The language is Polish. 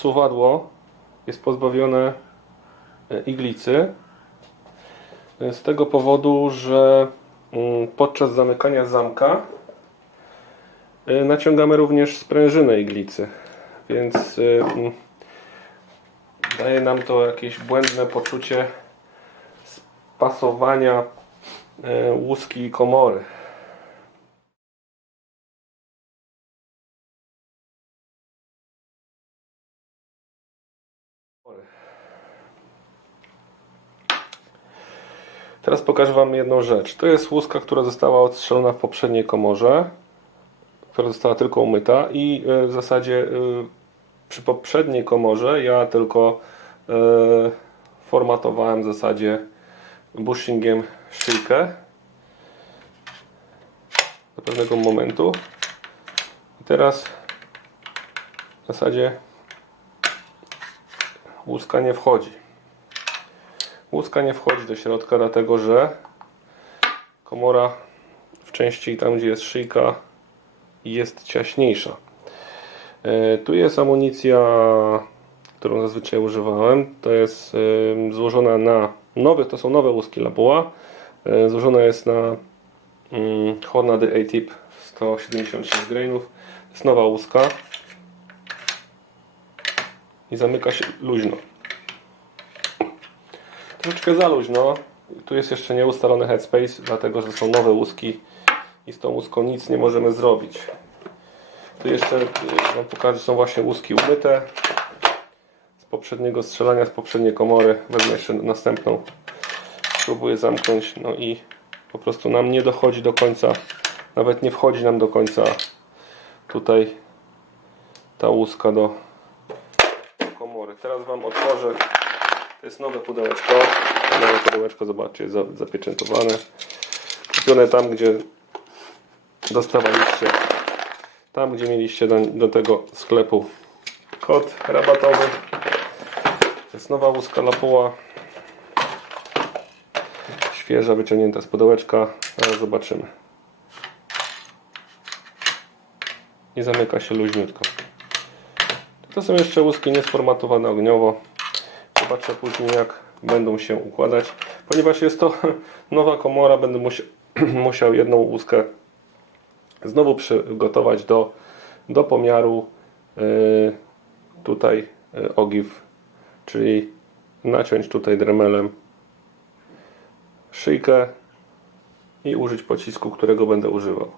suwadło jest pozbawione e, iglicy. E, Z tego powodu, że mm, podczas zamykania zamka e, naciągamy również sprężynę iglicy. Więc mm, daje nam to jakieś błędne poczucie spasowania łuski i komory. Teraz pokażę Wam jedną rzecz. To jest łuska, która została odstrzelona w poprzedniej komorze, która została tylko umyta i e, w zasadzie e, przy poprzedniej komorze ja tylko e, formatowałem w zasadzie bushingiem szyjkę do pewnego momentu. I teraz w zasadzie łuska nie wchodzi. Łuska nie wchodzi do środka, dlatego że komora w części tam, gdzie jest szyjka, jest ciaśniejsza. E, Tu jest amunicja, którą zazwyczaj używałem. To jest złożona na nowe, to są nowe łuski Labuła. E, Złożona jest na mm, Hornady A-Tip 176 grainów. To jest nowa łuska i zamyka się luźno. Troszeczkę za luźno. Tu jest jeszcze nieustalony headspace, dlatego że są nowe łuski i z tą łuską nic nie możemy zrobić. Tu jeszcze y, Wam pokażę, są właśnie łuski umyte z poprzedniego strzelania, z poprzedniej komory. Wezmę jeszcze następną. Spróbuję zamknąć, no i po prostu nam nie dochodzi do końca, nawet nie wchodzi nam do końca tutaj ta łuska do komory. Teraz Wam otworzę. To jest nowe pudełeczko. Nowe pudełeczko, zobaczcie, zapieczętowane. Kupione tam, gdzie dostawaliście. Tam, gdzie mieliście do, do tego sklepu kod rabatowy. To jest nowa łuska Lapuła. Świeża, wyciągnięta z pudełeczka. Zobaczymy. I zamyka się luźniutko. To są jeszcze łuski niesformatowane ogniowo. Zobaczę później jak będą się układać. Ponieważ jest to nowa komora, będę musi musiał jedną łuskę znowu przygotować do, do pomiaru yy, tutaj yy, ogiw, czyli naciąć tutaj dremelem szyjkę i użyć pocisku, którego będę używał.